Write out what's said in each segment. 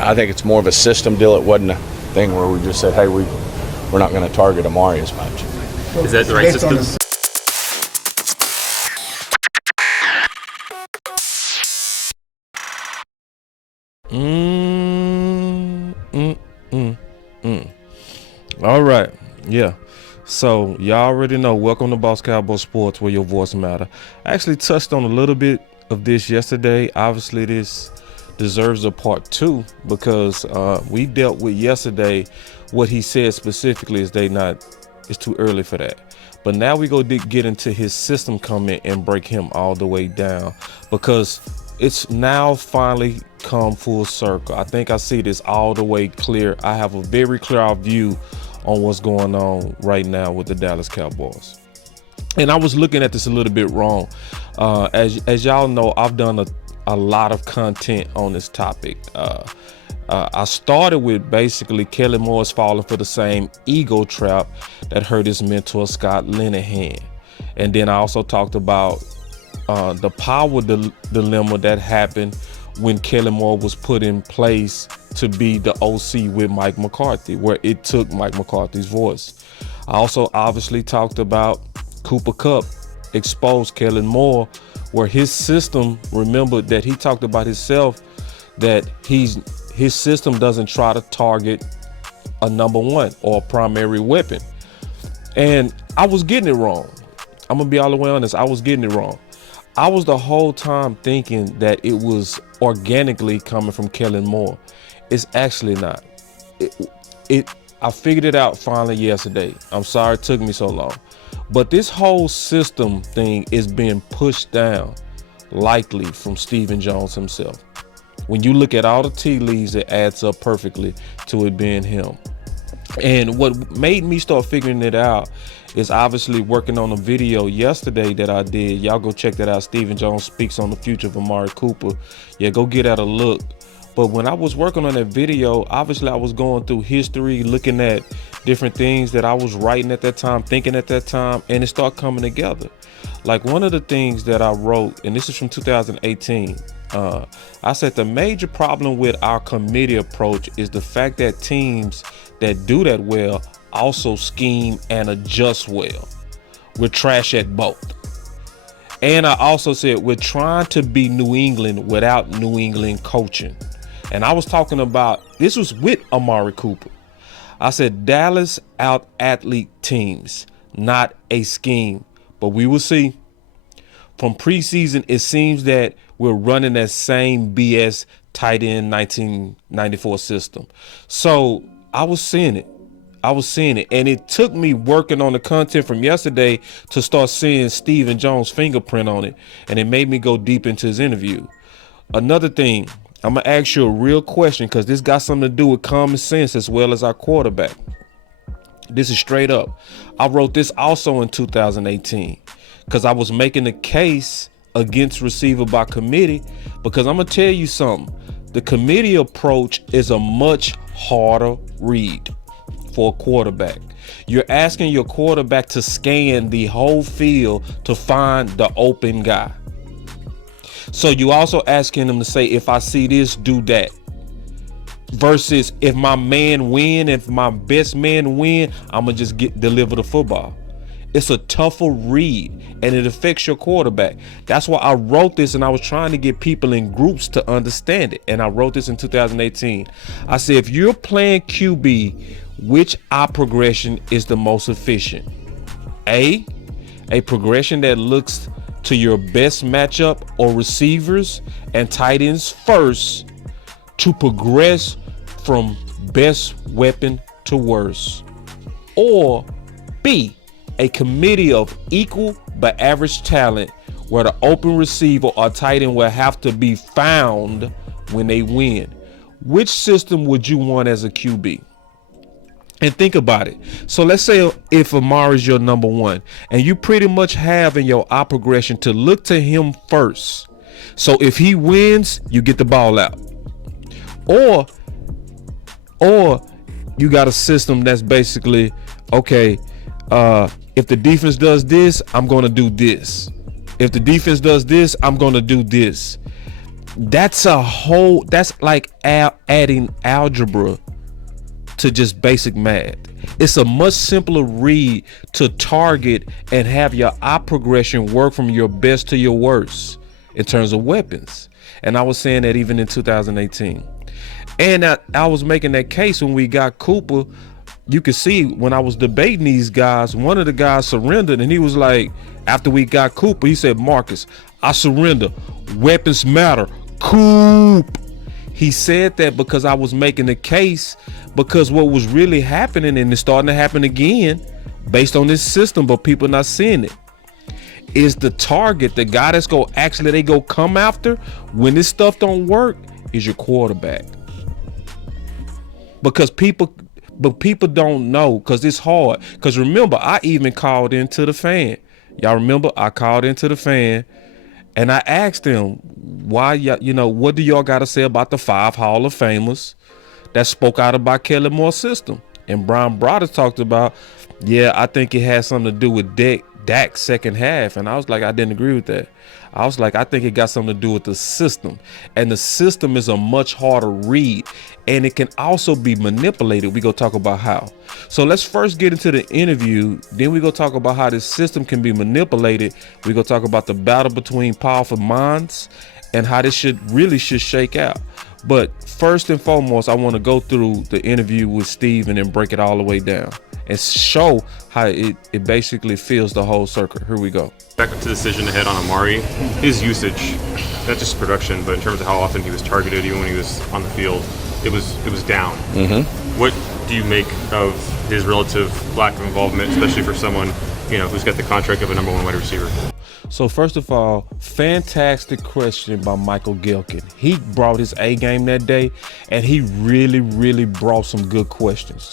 I think it's more of a system deal. It wasn't a thing where we just said, hey, we're not going to target Amari as much. Is that the right system? All right. Yeah. So y'all already know, welcome to Boss Cowboy Sports, where your voice matter. I actually touched on a little bit of this yesterday. Obviously this deserves a part 2 because we dealt with yesterday what he said specifically is it's too early for that. But now we go get into his system comment and break him all the way down, because it's now finally come full circle. I think I see this all the way clear. I have a very clear view on what's going on right now with the Dallas Cowboys. And I was looking at this a little bit wrong. As y'all know, I've done a lot of content on this topic. I started with basically Kellen Moore's falling for the same ego trap that hurt his mentor Scott Linehan. And then I also talked about the power dilemma that happened when Kellen Moore was put in place to be the OC with Mike McCarthy, where it took Mike McCarthy's voice. I also obviously talked about Cooper Kupp exposed Kellen Moore, where his system, remember that he talked about himself, that his system doesn't try to target a number one or a primary weapon. And I was getting it wrong. I'm gonna be all the way honest, I was getting it wrong. I was the whole time thinking that it was organically coming from Kellen Moore. It's actually not. I figured it out finally yesterday. I'm sorry it took me so long. But this whole system thing is being pushed down, likely from Stephen Jones himself. When you look at all the tea leaves, it adds up perfectly to it being him. And what made me start figuring it out is obviously working on a video yesterday that I did. Y'all go check that out. Stephen Jones speaks on the future of Amari Cooper. Yeah, go get at a look. But when I was working on that video, obviously I was going through history, looking at different things that I was writing at that time, thinking at that time, and it started coming together. Like one of the things that I wrote, and this is from 2018, I said the major problem with our committee approach is the fact that teams that do that well also scheme and adjust well. We're trash at both. And I also said we're trying to be New England without New England coaching. And I was talking about, this was with Amari Cooper. I said Dallas out athlete teams, not a scheme. But we will see. From preseason, it seems that we're running that same BS tight end 1994 system. So I was seeing it. And it took me working on the content from yesterday to start seeing Stephen Jones' fingerprint on it. And it made me go deep into his interview. Another thing, I'm going to ask you a real question, because this got something to do with common sense as well as our quarterback. This is straight up. I wrote this also in 2018 because I was making a case against receiver by committee, because I'm going to tell you something. The committee approach is a much harder read for a quarterback. You're asking your quarterback to scan the whole field to find the open guy. So you also asking them to say, if I see this, do that. Versus if my man win, if my best man win, I'm gonna just deliver the football. It's a tougher read, and it affects your quarterback. That's why I wrote this, and I was trying to get people in groups to understand it. And I wrote this in 2018. I said, if you're playing QB, which eye progression is the most efficient? A progression that looks to your best matchup or receivers and tight ends first, to progress from best weapon to worst. Or B, a committee of equal but average talent, where the open receiver or tight end will have to be found when they win. Which system would you want as a QB? And think about it. So let's say if Amari is your number one, and you pretty much have in your eye progression to look to him first. So if he wins, you get the ball out. Or you got a system that's basically, okay, if the defense does this, I'm going to do this. If the defense does this, I'm going to do this. That's like adding algebra to just basic math. It's a much simpler read to target and have your eye progression work from your best to your worst in terms of weapons. And I was saying that even in 2018. And I was making that case when we got Cooper. You could see when I was debating these guys, one of the guys surrendered, and he was like, after we got Cooper, he said, Marcus, I surrender. Weapons matter. Coop. He said that because I was making the case, because what was really happening, and it's starting to happen again based on this system, but people not seeing it, is the target, the guy that's they go come after when this stuff don't work, is your quarterback. Because people don't know, because it's hard. Because remember, I even called into the fan. Y'all remember I called into the fan and I asked them, why what do y'all got to say about the 5 Hall of Famers that spoke out about Kellen Moore's system? And Brian Broaddus talked about, I think it has something to do with Dak's second half. And I was like, I didn't agree with that. I was like, I think it got something to do with the system. And the system is a much harder read. And it can also be manipulated. We go talk about how. So let's first get into the interview. Then we go talk about how this system can be manipulated. We go talk about the battle between powerful minds and how this should shake out. But first and foremost, I want to go through the interview with Steve and then break it all the way down and show how it basically fills the whole circuit. Here we go. Back to the decision ahead on Amari, his usage, not just production, but in terms of how often he was targeted, even when he was on the field, it was down. Mm-hmm. What do you make of his relative lack of involvement, especially for someone who's got the contract of a number 1 wide receiver? So first of all, fantastic question by Michael Gelkin. He brought his A game that day, and he really, really brought some good questions.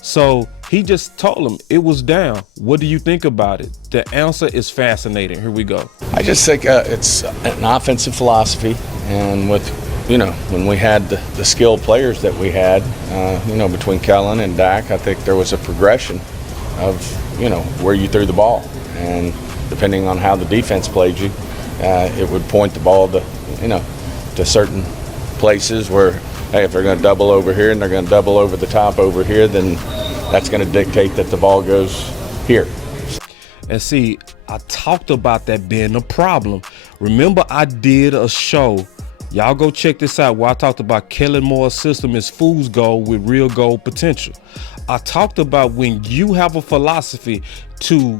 So he just told him it was down. What do you think about it? The answer is fascinating. Here we go. I just think it's an offensive philosophy, and with when we had the skilled players that we had, between Kellen and Dak, I think there was a progression of where you threw the ball, and depending on how the defense played you, it would point the ball to certain places where, hey, if they're going to double over here and they're going to double over the top over here, then that's going to dictate that the ball goes here. And see, I talked about that being a problem. Remember, I did a show. Y'all go check this out where I talked about Kellen Moore's system is fool's gold with real gold potential. I talked about when you have a philosophy to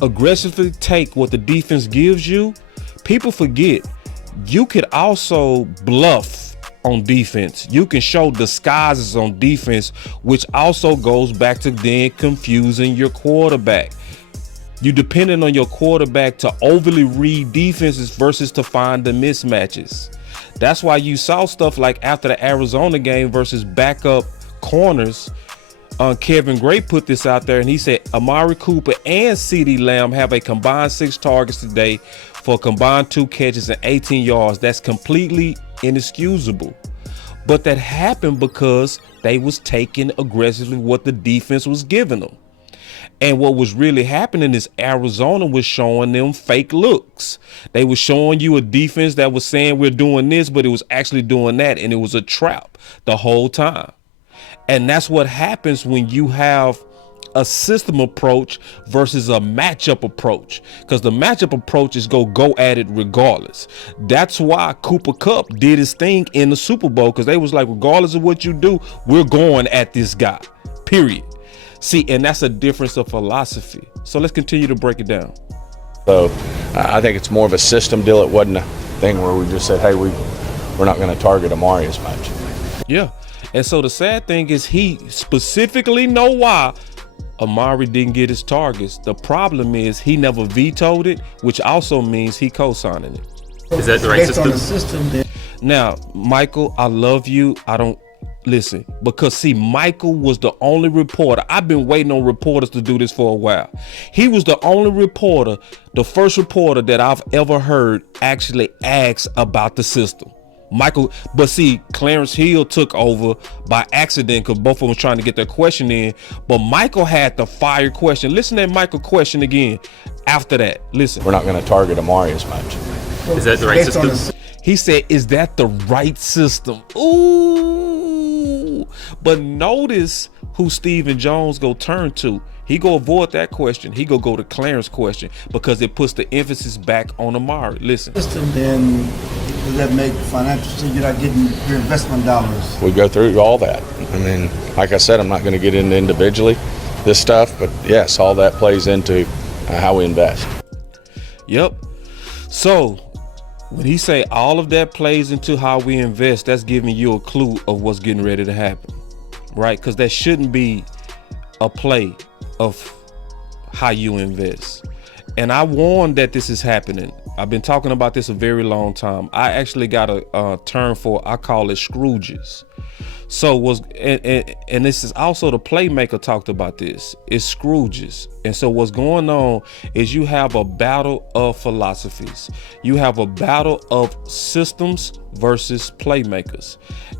aggressively take what the defense gives you, people forget you could also bluff on defense. You can show disguises on defense, which also goes back to then confusing your quarterback. You depending on your quarterback to overly read defenses versus to find the mismatches. That's why you saw stuff like after the Arizona game versus backup corners. Kevin Gray put this out there, and he said Amari Cooper and CeeDee Lamb have a combined 6 targets today for a combined 2 catches and 18 yards. That's completely inexcusable. But that happened because they was taking aggressively what the defense was giving them. And what was really happening is Arizona was showing them fake looks. They were showing you a defense that was saying we're doing this, but it was actually doing that, and it was a trap the whole time. And that's what happens when you have a system approach versus a matchup approach, because the matchup approach is go at it regardless. That's why Cooper Kupp did his thing in the Super Bowl, because they was like, regardless of what you do, we're going at this guy, period. See, and that's a difference of philosophy. So let's continue to break it down. So I think it's more of a system deal. It wasn't a thing where we just said, hey, we're not going to target Amari as much. Yeah. And so the sad thing is he specifically know why Amari didn't get his targets. The problem is he never vetoed it, which also means he co-signing it. Is that the right system? Now, Michael, I love you. I don't listen, because see, Michael was the only reporter. I've been waiting on reporters to do this for a while. He was the only reporter, the first reporter that I've ever heard actually ask about the system. Michael, but see, Clarence Hill took over by accident because both of them was trying to get their question in. But Michael had the fire question. Listen to that Michael question again after that. Listen. We're not going to target Amari as much. Is that the right system? He said, is that the right system? Ooh. But notice who Stephen Jones go turn to. He go avoid that question. He go to Clarence question because it puts the emphasis back on Amari. Listen. Then does that make financial sense? You're not getting your investment dollars. We go through all that. I mean, like I said, I'm not going to get into individually this stuff, but yes, all that plays into how we invest. Yep. So when he say all of that plays into how we invest, that's giving you a clue of what's getting ready to happen, right? Because that shouldn't be a play of how you invest. And I warned that this is happening. I've been talking about this a very long time. I actually got a term for, I call it Scrooges. So and this is also the Playmaker talked about this. It's Scrooges. And so what's going on is you have a battle of philosophies. You have a battle of systems versus playmakers.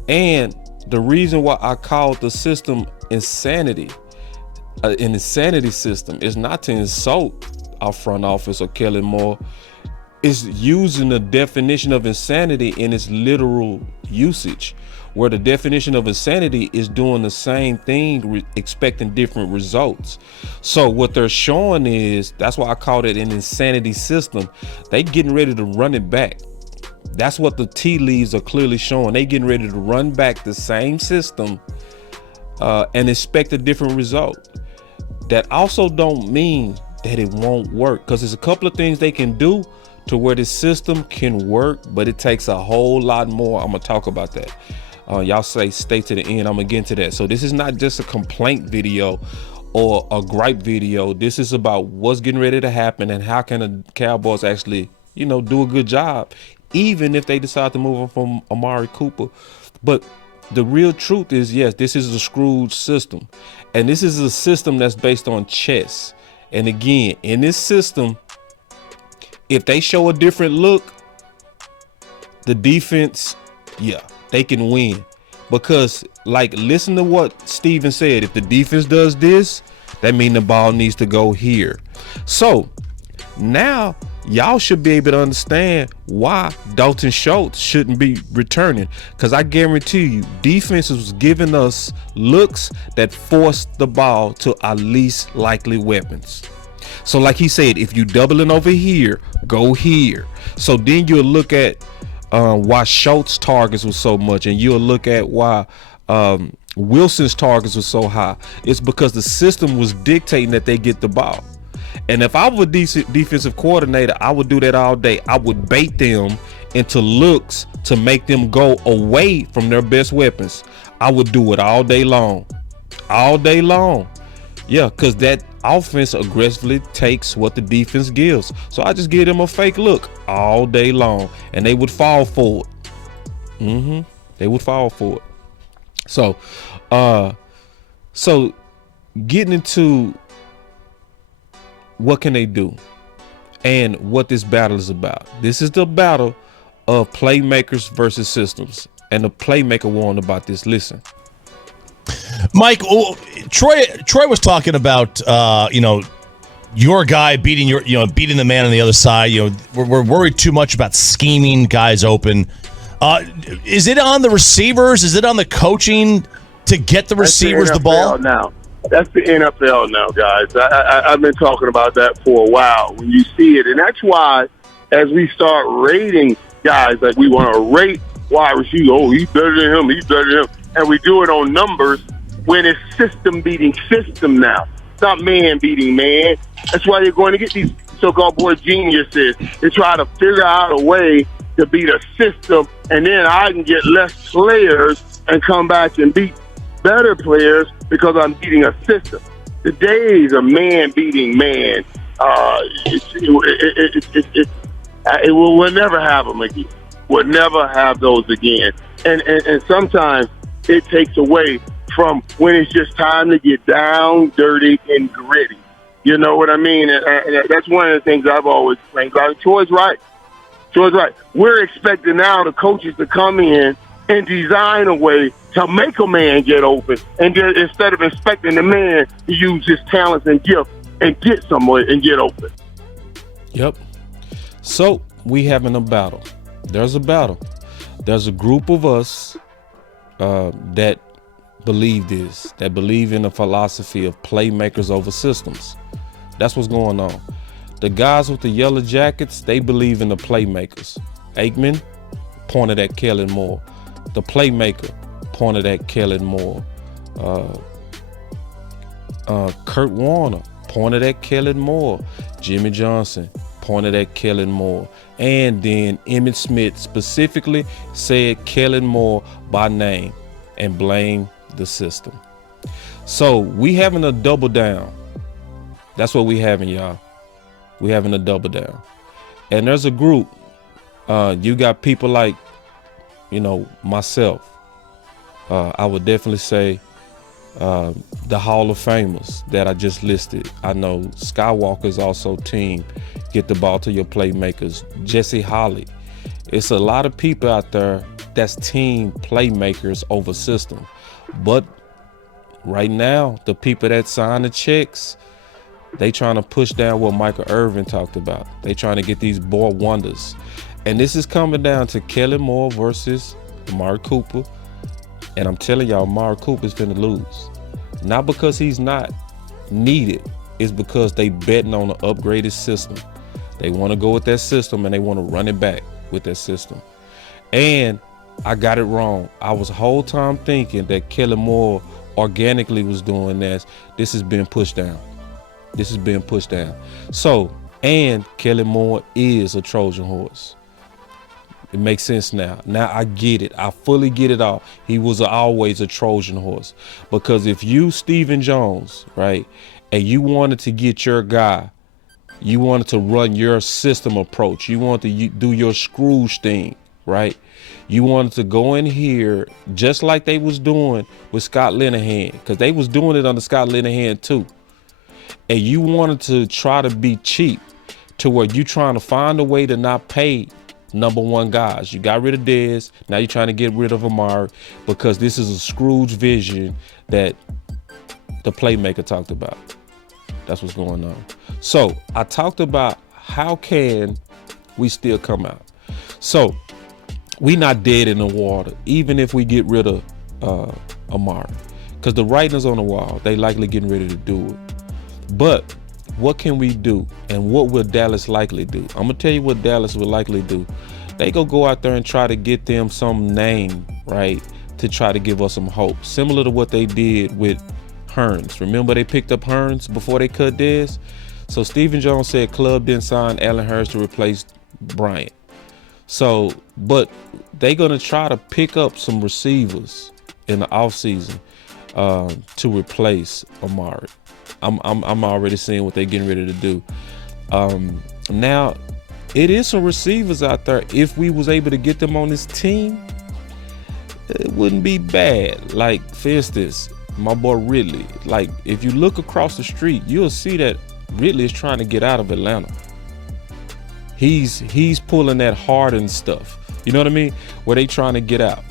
And the reason why I call the system insanity, an insanity system, is not to insult our front office or Kellen Moore. It's using the definition of insanity in its literal usage, where the definition of insanity is doing the same thing, expecting different results. So what they're showing is, that's why I called it an insanity system. They getting ready to run it back. That's what the tea leaves are clearly showing. They getting ready to run back the same system and expect a different result. That also don't mean that it won't work, because there's a couple of things they can do to where this system can work, but it takes a whole lot more. I'm gonna talk about that. Y'all say stay to the end. I'm gonna get into that. So this is not just a complaint video or a gripe video. This is about what's getting ready to happen and how can the Cowboys actually, do a good job, even if they decide to move on from Amari Cooper. But the real truth is, yes, this is a Scrooge system, and this is a system that's based on chess. And again, in this system, if they show a different look, the defense, yeah, they can win. Because, listen to what Steven said. If the defense does this, that means the ball needs to go here. So now y'all should be able to understand why Dalton Schultz shouldn't be returning. Because I guarantee you, defense was giving us looks that forced the ball to our least likely weapons. So like he said, if you doubling over here, go here. So then you'll look at why Schultz targets was so much, and you'll look at why Wilson's targets was so high. It's because the system was dictating that they get the ball. And if I were a defensive coordinator, I would do that all day. I would bait them into looks to make them go away from their best weapons. I would do it all day long. All day long. Yeah, because that offense aggressively takes what the defense gives. So I just give them a fake look all day long, and they would fall for it. They would fall for it. So, getting into what can they do and what this battle is about. This is the battle of playmakers versus systems, and the playmaker warned about this. Listen. Mike, Troy was talking about your guy beating beating the man on the other side. We're worried too much about scheming guys open. Is it on the receivers? Is it on the coaching to get the receivers the ball? Now. That's the NFL now, guys. I've been talking about that for a while. When you see it, and that's why as we start rating guys, like we want to rate wide receiver, oh, he's better than him, he's better than him. And we do it on numbers when it's system beating system now. It's not man beating man. That's why you're going to get these so-called boy geniuses. They try to figure out a way to beat a system, and then I can get less players and come back and beat better players because I'm beating a system. The days of man beating man, we'll never have them again. We'll never have those again. And sometimes it takes away from when it's just time to get down, dirty, and gritty. You know what I mean? And that's one of the things I've always explained. Troy's right. We're expecting now the coaches to come in and design a way to make a man get open, and instead of expecting the man to use his talents and gifts and get somewhere and get open. Yep. So we having a battle. There's a battle. There's a group of us that believe this, that believe in the philosophy of playmakers over systems. That's what's going on. The guys with the yellow jackets, they believe in the playmakers. Aikman pointed at Kellen Moore. The playmaker pointed at Kellen Moore. Kurt Warner pointed at Kellen Moore. Jimmy Johnson pointed at Kellen Moore. And then Emmitt Smith specifically said Kellen Moore by name and blamed the system. So we having a double down. That's what we having, y'all. We having a double down. And there's a group. You got people like, myself. I would definitely say the Hall of Famers that I just listed. I know Skywalker's also team. Get the ball to your playmakers. Jesse Holly. It's a lot of people out there that's team playmakers over system. But right now, the people that sign the checks, they trying to push down what Michael Irvin talked about. They trying to get these ball wonders. And this is coming down to Kellen Moore versus Amari Cooper. And I'm telling y'all, Amari Cooper's finna lose. Not because he's not needed. It's because they betting on an upgraded system. They want to go with that system and they want to run it back with that system. And I got it wrong. I was the whole time thinking that Kellen Moore organically was doing this. This has been pushed down. This has been pushed down. So, and Kellen Moore is a Trojan horse. It makes sense now. Now I get it. I fully get it all. He was always a Trojan horse. Because if you, Stephen Jones, right, and you wanted to get your guy, you wanted to run your system approach, you wanted to do your Scrooge thing, right? You wanted to go in here just like they was doing with Scott Linehan, because they was doing it under Scott Linehan too. And you wanted to try to be cheap to where you trying to find a way to not pay number one guys. You got rid of Dez. Now you're trying to get rid of Amari because this is a Scrooge vision that the playmaker talked about. That's what's going on. So I talked about how can we still come out. So we not dead in the water, even if we get rid of Amari, because the writing's on the wall. They likely getting ready to do it. But what can we do, and what will Dallas likely do? I'm gonna tell you what Dallas will likely do. They go out there and try to get them some name, right, to try to give us some hope, similar to what they did with Hearns. Remember they picked up Hearns before they cut Dez? So Stephen Jones said club didn't sign Allen Hurst to replace Bryant. So, but they gonna try to pick up some receivers in the offseason to replace Amari. I'm already seeing what they're getting ready to do. Now, it is some receivers out there. If we was able to get them on this team, it wouldn't be bad. Like, for instance, my boy Ridley. Like, if you look across the street, you'll see that Ridley is trying to get out of Atlanta. He's pulling that Harden stuff. You know what I mean? Where they trying to get out.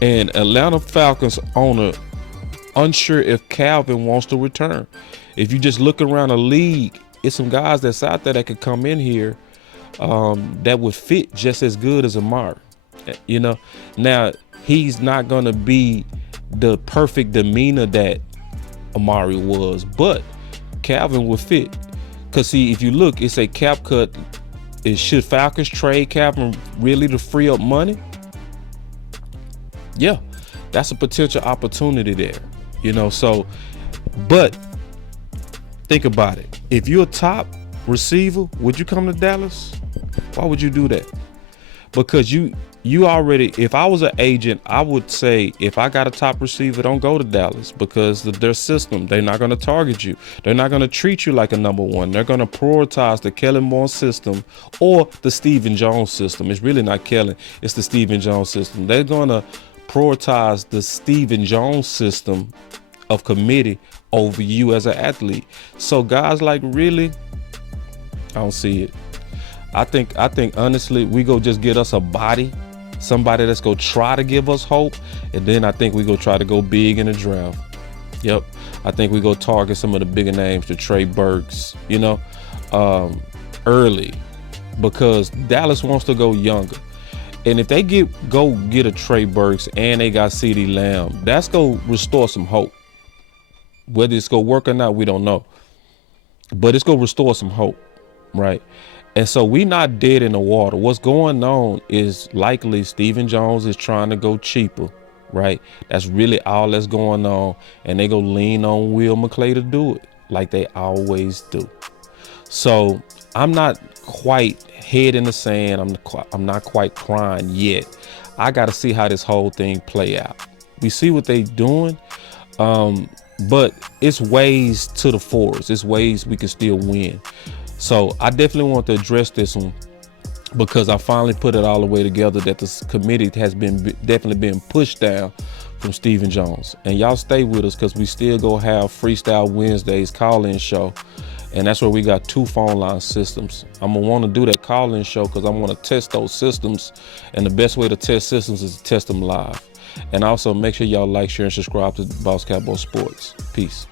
And Atlanta Falcons owner unsure if Calvin wants to return. If you just look around the league, it's some guys that's out there that could come in here that would fit just as good as Amari. You know, now he's not gonna be the perfect demeanor that Amari was, but Calvin would fit. Cause see, if you look, it's a cap cut. Should Falcons trade Calvin really to free up money? Yeah, that's a potential opportunity there. You know, so, but think about it. If you're a top receiver, would you come to Dallas? Why would you do that? Because you already, if I was an agent, I would say, if I got a top receiver, don't go to Dallas, because of their system. They're not going to target you. They're not going to treat you like a number one. They're going to prioritize the Kellen Moore system or the Stephen Jones system. It's really not Kellen. It's the Stephen Jones system. They're going to prioritize the Stephen Jones system of committee over you as an athlete. So guys, like, really, I don't see it. I think honestly, we go just get us a body, somebody that's go try to give us hope, and then I think we go try to go big in the draft. Yep, I think we go target some of the bigger names, the Trey Burks, you know, early. because Dallas wants to go younger. And if they go get a Trey Burks and they got CeeDee Lamb, that's going to restore some hope. Whether it's going to work or not, we don't know. But it's going to restore some hope, right? And so we not dead in the water. What's going on is likely Stephen Jones is trying to go cheaper, right? That's really all that's going on. And they go lean on Will McClay to do it like they always do. So I'm not quite head in the sand. I'm not quite crying yet. I got to see how this whole thing play out. We see what they doing, but it's ways to the forest. It's ways we can still win. So I definitely want to address this one because I finally put it all the way together that this committee has definitely been pushed down from Stephen Jones. And y'all stay with us because we still go have Freestyle Wednesdays call-in show. And that's where we got 2 phone line systems. I'm gonna want to do that call-in show because I want to test those systems. And the best way to test systems is to test them live. And also make sure y'all like, share, and subscribe to Boss Cowboy Sports. Peace.